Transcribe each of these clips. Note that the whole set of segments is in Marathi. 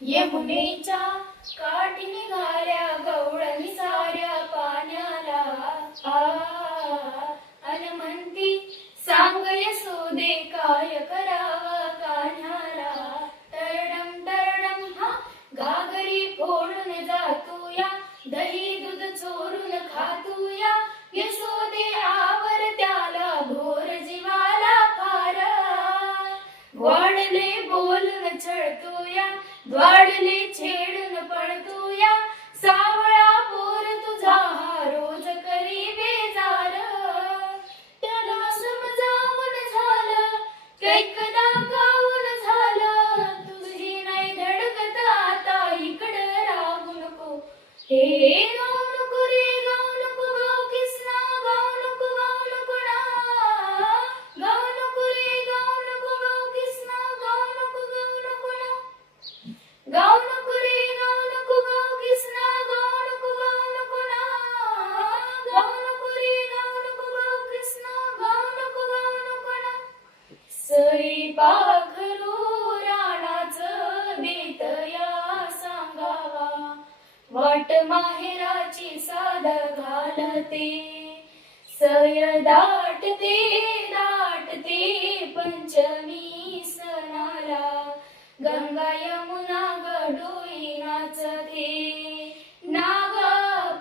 यमुनेच्या काठी निघाल्या गवळणी साऱ्या पाण्याला अन म्हणती सांग यशोदे काय करावा कान्हाला तरडम हा घागरी फोडून जातूया दही दूध चोरून खातूया यशोदे आवर त्याला भोर जीवाला फार वाढले बोलून छळतूया द्वाडले छेडून पळतूया सावळा पोर तुझा हा रोज करी बेजार त्याला समजावून झालं कैकदा गाऊन झालं तुझी नाही धडकत आता इकडं राहू नको हे गाऊ नको रे गाऊ नको गाऊ किसना गाऊ नको ना गाऊ नको रे गाऊ नको गाऊ किसना गाऊ नको ना गाऊ नको रे गाऊ नको गाऊ किसना गाऊ नको ना गाऊ नको रे गाऊ नको गाऊ किसना गाऊ नको ना सई पाखरू राणाचं बेत या सांगावा वाट माहेराची साद घालते सय दाटते पंचमी सणाला गंगा यमुना गडोई नाचते नाग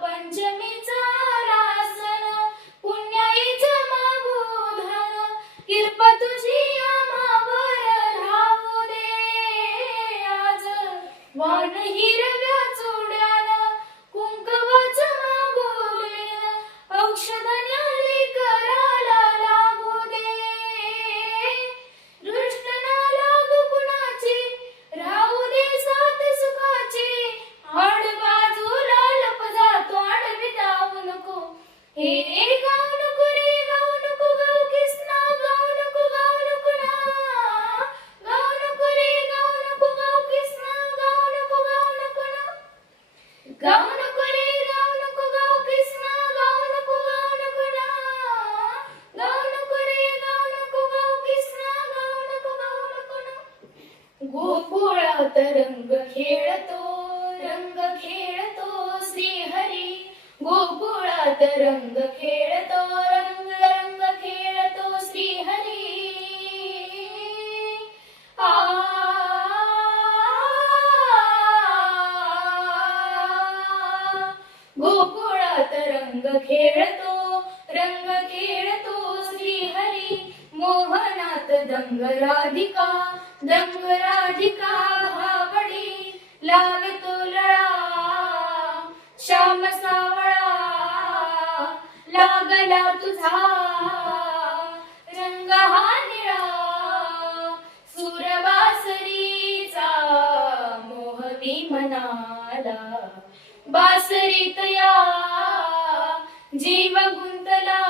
पंचमीचा रासन पुण्याईचं मागोधन कृपा तुझी आम्हावर राहू दे आज वान हिरव्या चोड्यानं कुंकवाचं मागोलेन औषधन्याले कराला लागू दे दृष्ट ना लागू कुणाची राहू दे साथ सुखाची आड बाजूला लप जातो आडवी जाऊ नको हे गाऊ नको रे गाऊ नको गाऊ किसना गाऊ नको ना गाऊ नको रे गाऊ नको गाऊ किसना गाऊ नको ना गाऊ नको रे गाऊ नको गाऊ किसना गाऊ नको ना गाऊ नको रे गाऊ नको गाऊ किसना गाऊ नको ना गोकुळात रंग खेळतो श्रीहरी गोकुळात रंग खेळतो रंग खेळतो श्रीहरी गोकुळात रंग खेळतो श्रीहरी मोहनात दंग राधिका भावडी लागतो लळा श्याम सावळा लागला तुझा रंग हा निळा सुरबासरीचा मोहवी मनाला बासरीत या जीव गुंतला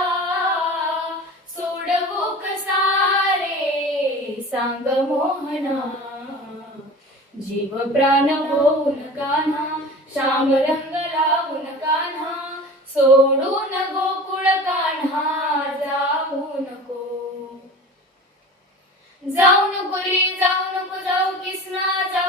सोडवो कसारे सांग मोहना जीव प्राण होऊन कान्हा श्याम रंग लावून कान्हा सोडून गोकुळ कान्हा जाऊ नको रे जाऊ नको जाऊ किसना जाऊ